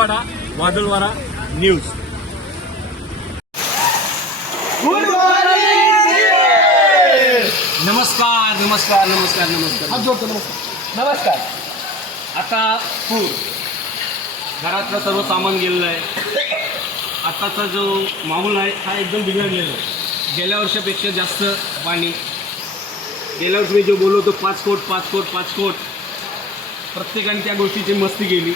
कातलपाडा वादळवारा news. नमस्कार नमस्कार नमस्कार नमस्कार. नमस्कार. आता पूर. घरातलं सर्व सामान गेलेलं आहे. आताचा जो माहोल आहे हा एकदम बिघडलेला आहे. गेल्या वर्षापेक्षा जास्त पाणी. गेल्या वर्षी मी जो बोललो होतो पाच कोट पाच कोट पाच कोट. प्रत्येकाने त्या गोष्टीची मस्ती केली.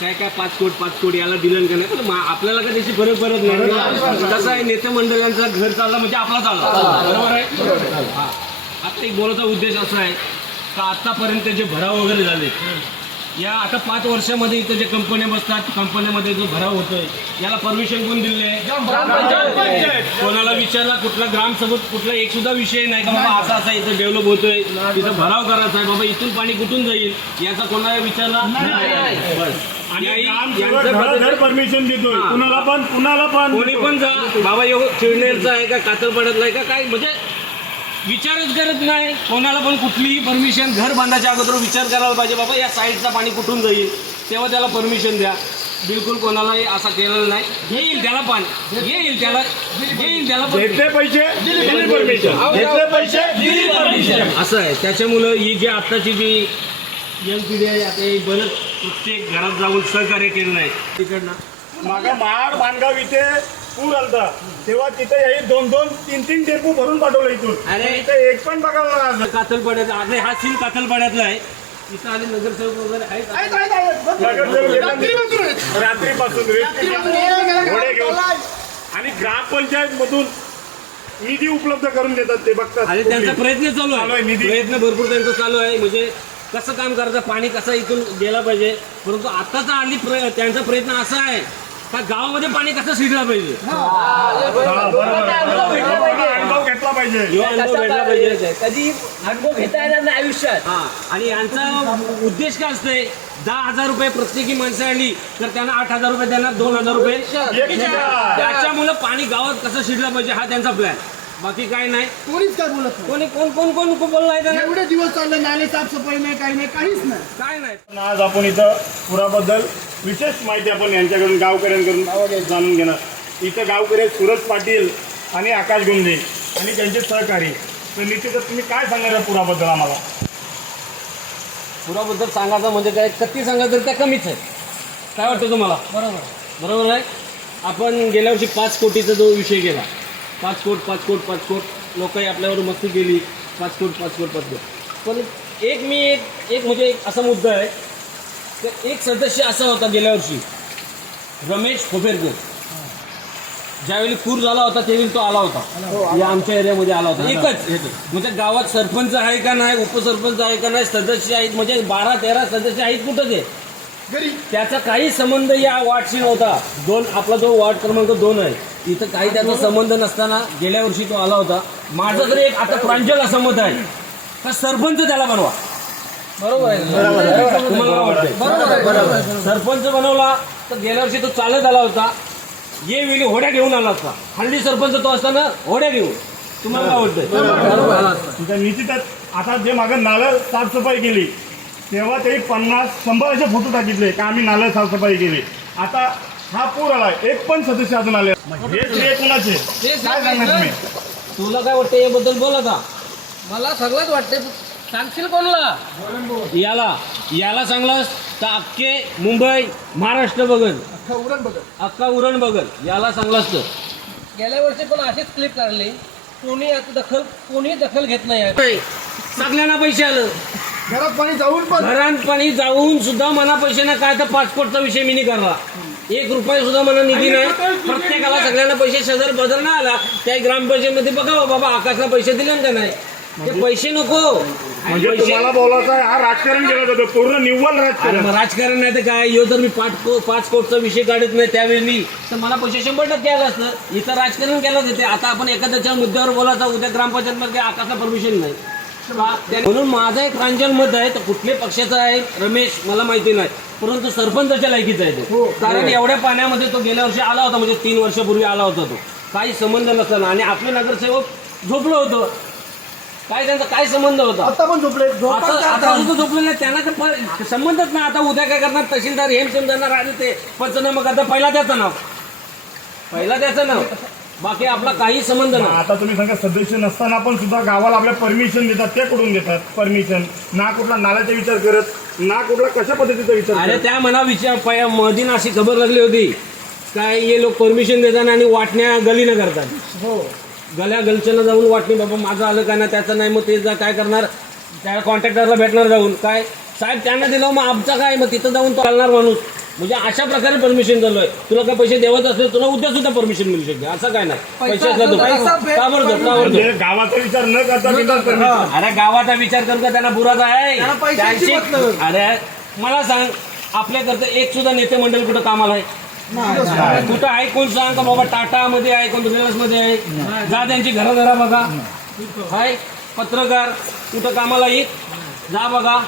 काय काय पाच कोट पाच कोट याला दिलं का नाही पण आपल्याला काय त्याची फरक पडत नाही. कसं आहे नेते मंडळांचा घर चालला म्हणजे आपला चालला. बरोबर आहे? हा. आता एक बोलायचा उद्देश असा आहे का आतापर्यंत जे भराव वगैरे झाले या आता पाच वर्षामध्ये इथं जे कंपन्या बसतात कंपन्यामध्ये जो भराव होतोय याला परमिशन कोण दिले कोणाला विचारला कुठला ग्रामसभेत कुठला एक सुद्धा विषय नाही का बाबा असा असा इथं डेव्हलप होतोय इथं भराव करायचा आहे बाबा इथून पाणी कुठून जाईल याचा कोणाला विचारला? बस. परमिशन देतोय. कुणाला पण कुणाला पण कोणी पण जा. बाबा यो चिडणेरचा आहे का कातरपाड्यातला आहे का काय? म्हणजे विचारच करत नाही. कोणाला पण कुठलीही परमिशन घर बांधायच्या अगोदर विचार करायला पाहिजे. बाबा या साईडचं पाणी कुठून जाईल? तेव्हा त्याला परमिशन द्या. बिलकुल कोणालाही असा केलेला नाही. येईल त्याला पाणी. येईल त्याला येईल त्याला पण- घेतले पैसे? दिली परमिशन घेतले पैसे? दिली परमिशन असं आहे. त्याच्यामुळं ही जी आत्ताची जी यंग पिढी आहे आता बरंच प्रत्येक घरात जाऊन सहकार्य केलं नाही. तिकडनं मागा महाड मानगाव इथे पूर आलता. तेव्हा तिथे हे दोन दोन तीन तीन टेपू भरून पाठवलं इथून. अरे. इथे एक पण बघायला. कातलपाड्याचा आणि हा सीन कातलपाड्यातला आहे. इथं आले नगरसेवक वगैरे आहेत. नगरसेवक येतात. रात्रीपासून रेस्क्यू घोडे घेऊन. आणि ग्रामपंचायत मधून निधी उपलब्ध करून देतात ते बघतात. आणि त्यांचा प्रयत्न चालू आहे निधी. प्रयत्न भरपूर त्यांचा चालू आहे. म्हणजे कसं काम करायचं पाणी कसं इथून गेला पाहिजे? परंतु आताचा प्र- त्यांचा प्रयत्न असा आहे का गावामध्ये पाणी कसं शिरलं पाहिजे? हा, घेतला अनुभव भेटला पाहिजे. कधी अनुभव घेता येणार नाही आयुष्यात. हा आणि यांचा उद्देश काय असतंय? दहा हजार रुपये प्रत्येकी माणसं आली तर त्यांना आठ हजार रुपये देणार दोन हजार रुपये. त्याच्यामुळं पाणी गावात कसं शिरलं पाहिजे हा त्यांचा प्लॅन बाकी काय नाही. कोणीच काय बोलत नाही. कोणी कोण कोण कोण कोण बोललाय त्यांना एवढे दिवस चालले नाले साफसफाई नाही काही नाही काहीच नाही. काय नाही. आज आपण इथं पुराबद्दल विशेष माहिती आपण यांच्याकडून गावकऱ्यांकडून जाणून घेणार. इथं गावकरी आहेत सूरज पाटील आणि आकाश गुंदे आणि त्यांचे सहकारी. तर निश्चितच तुम्ही काय सांगणार या पुराबद्दल आम्हाला? पुराबद्दल सांगायचं म्हणजे काय कत्ती सांगायचं तर त्या कमीच आहे काय वाटतं तुम्हाला? बरोबर. बरोबर आहे? आपण गेल्या वर्षी पाच कोटीचा जो विषय केला पाच कोट पाच कोट पाच कोट. लोकही आपल्यावर मस्ती केली. पाच कोट पाच कोट पाच कोट. पण एक मी एक एक म्हणजे एक असा मुद्दा आहे. तर एक सदस्य असा होता गेल्या वर्षी. रमेश खोपेरकर ज्यावेळी पूर झाला होता त्यावेळी तो आला होता. या आमच्या एरियामध्ये आला होता. एकच. म्हणजे गावात सरपंच आहे का नाही उपसरपंच आहे का नाही सदस्य आहेत म्हणजे बारा तेरा सदस्य आहेत कुठं ते? घरी. त्याचा काही संबंध या वार्डशी नव्हता. दोन आपला जो वार्ड क्रमांक दोन आहे इथं काही त्याचा संबंध नसताना गेल्या वर्षी तो आला होता. माझं तरी एक आता प्रांजल असं मत आहे. का सरपंच त्याला बनवा. बरोबर आहे. तुम्हाला काय वाटतंय? बरोबर आहे. बरोबर सरपंच बनवला तर गेल्या वर्षी तो चालत आला होता. ये वेळी होड्या घेऊन आला असता हल्ली सरपंच तो असताना होड्या घेऊन. तुम्हाला काय वाटतंय? निश्चितच आता जे मागं नालं साफसफाई केली तेव्हा ते पन्नास शंभर असे फोटो टाकितले का आम्ही नालं साफसफाई केली. आता हा पूर आला एक पण सदस्य अजून आले हे श्रेय कुणाचे? काय सांगणार तुम्ही? तुला काय वाटतं याबद्दल बोल आता. मला सगळंच वाटतंय. सांगशील कोणला? याला. याला सांगलास तर अख्खे मुंबई महाराष्ट्र बघल. अख्खा उरण बघत अख्खा उरण बघल. याला सांगलास तर. गेल्या वर्षी पण अशीच क्लिप काढली. कोणी आता दखल कोणी दखल घेत नाही. सगळ्यांना पैसे आलं. घरात पाणी जाऊन पण घरात पाणी जाऊन सुद्धा मला पैसे नाही. काय तर पासपोर्टचा विषय मी नाही करला एक रुपया सुद्धा मला निधी नाही. प्रत्येकाला सगळ्यांना पैसे शेजार बदल नाही आला. त्या ग्रामपंचायतमध्ये बघा बाबा आकाशला पैसे दिले ना का नाही? ते पैसे नको. म्हणजे पैसे- तुम्हाला बोलायचं आहे हा राजकारण केलं जातं. पूर्ण निव्वळ राजकारण. राजकारण नाही तर काय? यो जर मी पाच को- पाच कोटचा विषय काढत नाही त्यावेळी तर मला पैसे शंभर टक्के आलं असतं. इथं राजकारण केलं येते आता आपण एखाद्याच्या मुद्द्यावर बोलायचा उद्या ग्रामपंचायतमध्ये आकाशला परमिशन नाही. म्हणून माझं एक प्रांजल मत आहे तर कुठल्या पक्षाचा आहे रमेश मला माहिती नाही. परंतु सरपंचाच्या लायकीचा आहे तो. कारण एवढ्या पाण्यामध्ये तो गेल्या वर्षी आला होता म्हणजे तीन वर्षापूर्वी आला होता तो. काही संबंध नसताना. आणि आपले नगरसेवक झोपलो होतो. काय त्यांचा काय संबंध होता? आता पण झोपले. आता? सुद्धा झोपले नाही. त्यांना तर संबंधच नाही. आता उद्या काय करणार? तहसीलदार हेम समजणार आले ते. पंचनामा करता पहिला त्याचं नाव. पहिला त्याचं नाव. बाकी आपला काही संबंध नाही. आता तुम्ही सांगा सदस्य नसताना पण सुद्धा गावाला आपल्या परमिशन देतात ते कुठून देतात परमिशन ना कुठला नाल्याचा विचार करत ना कुठला कशा पद्धतीचा विचार अरे करत? त्या म्हणा विचार पय- मधीन अशी खबर लागली होती. काय हे लोक परमिशन देतात आणि वाटण्या गलीनं करतात. हो. गल्या गलच्यानं जाऊन वाटणी बाबा माझं आलं का ना त्याचं नाही मग ते जा काय करणार? त्या कॉन्ट्रॅक्टरला भेटणार जाऊन. काय? साहेब त्यांना दिलं मग आमचं काय? मग तिथं जाऊन तो चालणार माणूस. म्हणजे अशा प्रकारे परमिशन आहे. तुला काय पैसे देवत असले तुला उद्या सुद्धा परमिशन मिळू शकते. असं काय नाही. पैसे असला तो. ताबडतोब ताबडतोब म्हणजे गावाचा विचार न करता अरे गावाचा विचार करून का त्यांना बुराच आहे त्यांना पैशाची त्यांची- मतलब. अरे मला सांग आपल्याकरता एक सुद्धा नेते मंडळ कुठं कामाला आहे. कुठं आहे कोण सांग का बाबा टाटा मध्ये आहे कोण रिलायन्समध्ये आहे जा त्यांची घरं घरा बघा हाय पत्रकार कुठं कामाला येत जा बघा.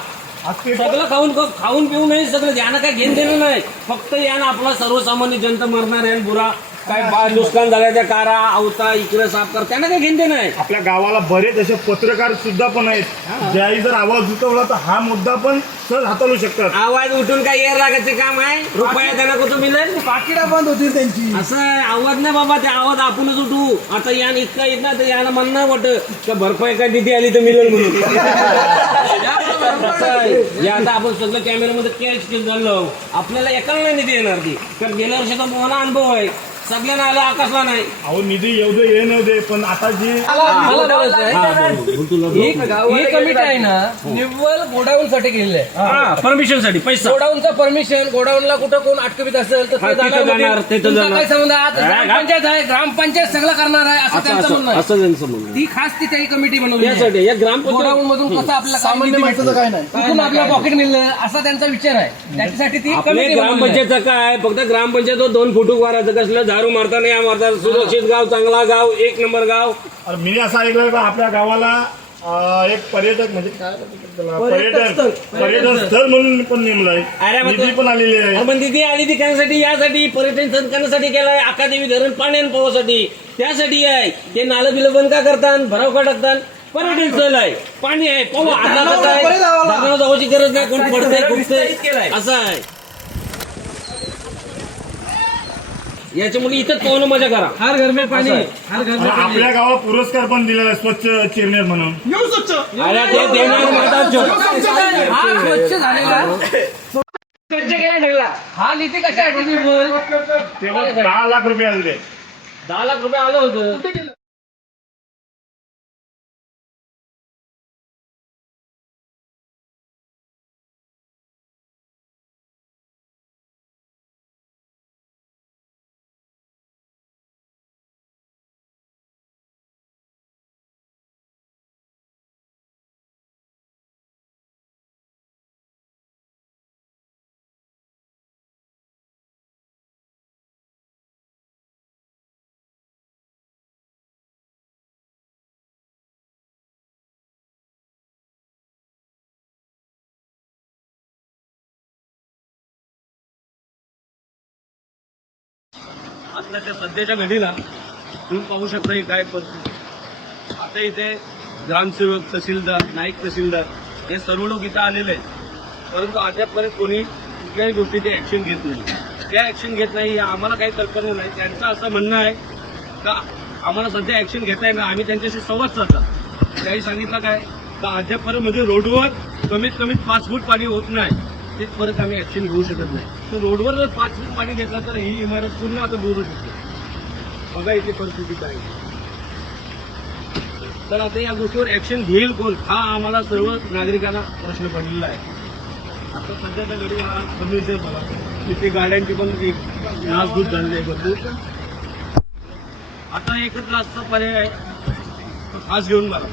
सगळं खाऊन खाऊन पिऊ नाही सगळं यानं काय घेण देणं नाही. फक्त यानं आपला सर्वसामान्य जनता मरणार आहे बुरा काय नुकसान झाल्या त्या कारा अवता इकडे साफ कर त्यांना काय घेण देणं आहे आपल्या गावाला बरेच असे पत्रकार सुद्धा पण आहेत. ज्याही जर आवाज उठवला तर हा मुद्दा पण सहज हाताळू शकतात. आवाज उठून काय येर लागायचे काम आहे? रुपया त्यांना कुठं मिळेल? पाकिटा बंद होतील त्यांची. असं आहे. आवाज नाही बाबा ते आवाज आपणच उठू. आता यान इतका येत ना तर याला म्हणणार वाटत का भरपाई काय निधी आली तर मिळेल म्हणून. हे आता आपण सगळं कॅमेऱ्यामध्ये कॅच केलं झालं आपल्याला एकाला नाही निधी येणार ती. कारण गेल्या वर्षाचा मला अनुभव आहे. सगळ्यांना आला आकाशला नाही अहो निधी येऊ दे ये न दे पण आता जी मला बोलायचं आहे. ही कमिटी आहे ना निव्वळ गोडाऊन साठी केलेली आहे हा परमिशनसाठी पैसा गोडाऊनचं परमिशन गोडाऊनला कुठं कोण अटकवीत असेल तर हा, ते तिथं जाणार जाणार, तिथं तुमचा जाणार. काय संबंध आहे? हा, हा. ग्रामपंचायत आहे ग्रामपंचायत सगळं करणार आहे असं असं त्यांचं असं म्हणणं आहे असं त्यांचं म्हणणं. ती खास ती त्याही कमिटी बनवली आहे. त्यासाठी या ग्रामपंचायत गोडाऊन मधून कसं आपल्याला काय सामान्य माणसाचं? काय नाही कुठून आपल्याला पॉकेट मिळलं असा त्यांचा विचार आहे त्याच्यासाठी ती आपले कमिटी बनवली आहे. ग्रामपंचायतचं काय फक्त ग्रामपंचायत दोन फुटूक मारायचं कसलं झाडू मारता नाही हा मारता सुरक्षित गाव चांगला गाव एक नंबर गाव. अरे मी असं ऐकलं का आपल्या गावाला अं, एक पर्यटक म्हणजे काय म्हणतात त्याला? पर्यटन पर्यटन स्थळ. म्हणून पण नेमलंय. अरे मग निधी पण आलेली आहे. अरे पण तिथे आली ती कण्यासाठी यासाठी पर्यटन स्थळ करण्यासाठी केलाय आकादेवी धरण पाण्यान पावासाठी त्यासाठी आहे. ते नालं बिलं बंद का करतात भराव का टाकतात? पर्यटन स्थळ आहे. पाणी आहे पाहू आता कसं आहे. धरणाला जावायची गरज नाही कोण पडतंय खुपतंय असं आहे. याच्यामुळे इथं पाहून मजा करा. हर घर में पाणी. हर घर में आपल्या गावाला पुरस्कार पण दिलेला आहे स्वच्छ चिरनेर म्हणून. येऊ स्वच्छ. अरे ते देणार म्हणतात जो. हा स्वच्छ झालेला स्वच्छ केला सगळा. हा बोल? तेव्हा दहा लाख रुपये आले दहा लाख रुपये आलं होतं. त्या सध्याच्या घडीला तुम्ही पाहू शकता ही काय परिस्थिती आता इथे ग्रामसेवक तहसीलदार नाईक तहसीलदार हे सर्व लोक इथं आलेले आहेत. परंतु अद्यापपर्यंत कोणी कुठल्याही गोष्टीचे ऍक्शन घेत नाही. त्या ऍक्शन घेत नाही आम्हाला काही कल्पना नाही. त्यांचं असं म्हणणं आहे का आम्हाला सध्या ऍक्शन घेता येणार? आम्ही त्यांच्याशी संवाद साधला. त्याही सांगितलं काय? का अद्यापपर्यंत म्हणजे रोडवर कमीत कमी पाच फूट पाणी होत नाही. तिथपर्यंत आम्ही ऍक्शन घेऊ शकत नाही. तर रोडवर जर पाच फूट पाणी घेतलं तर ही इमारत पूर्ण आता बुडू शकते. बघा इथे परिस्थिती काय आहे. तर आता या गोष्टीवर ऍक्शन घेईल कोण? हा आम्हाला सर्व नागरिकांना प्रश्न पडलेला आहे. आता सध्याच्या घडी हा कमी इथे बघा तिथे गाड्यांची पण नासधूस झालेली आहे भरपूर. आता एकच लास्टचा पर्याय आहे. खास घेऊन बघा.